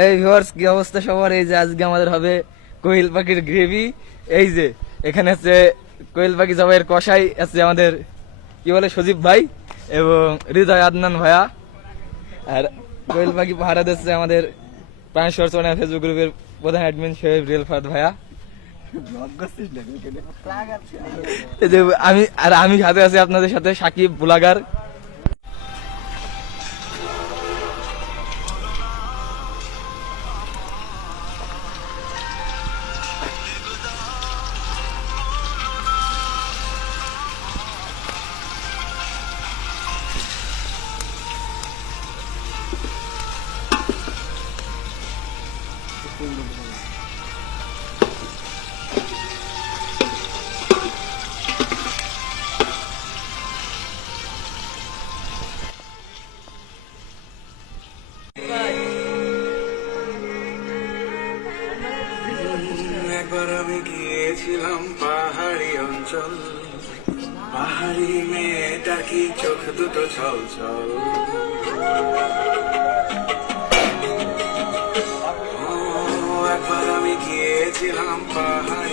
এই ভিউয়ার্স কি অবস্থা সবার? এই যে আজকে আমাদের হবে কোয়েল পাখির গ্রেভি এই যে, এখানে আছে কোয়েল পাখি জবাইয়ের কষাই আছে আমাদের, কি বলে, সজীব ভাই এবং হৃদয় আদনান ভাইয়া। আর কোয়েল পাখি পাহারা দিচ্ছে আমাদের প্রাণেশ্বর চৌনা ফেসবুক গ্রুপের প্রধান অ্যাডমিন শোয়েব রিয়েল ফাদ ভাইয়া আমি, আর আমি সাথে আছি আপনাদের সাথে, সাকিব, বুলাগার। একবার আমি গিয়েছিলাম পাহাড়ি অঞ্চল। পাহাড়ি মেয়েটা কি চোখ দুটো ছল ছল? একবার আমি গিয়েছিলাম পাহাড়ি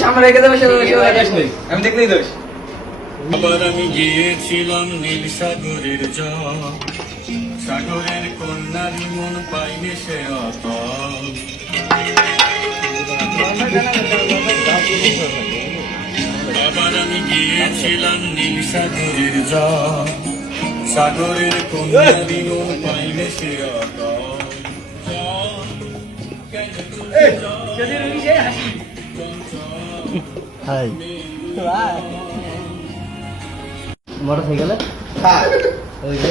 সামনে আমি দেখলেই দোষ। আবার আমি গিয়েছিলাম নীল সাগরের জল। সাগরের কন্যারি মন পাইনি সে আমি গিয়েছিলাম নীল সাগরের জল। সাগরের কন্যারি মন পাইনি সে অতল মোটরসাইকেলে ওই যে।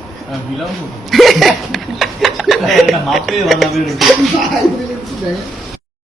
વિલાવું માપે વાળા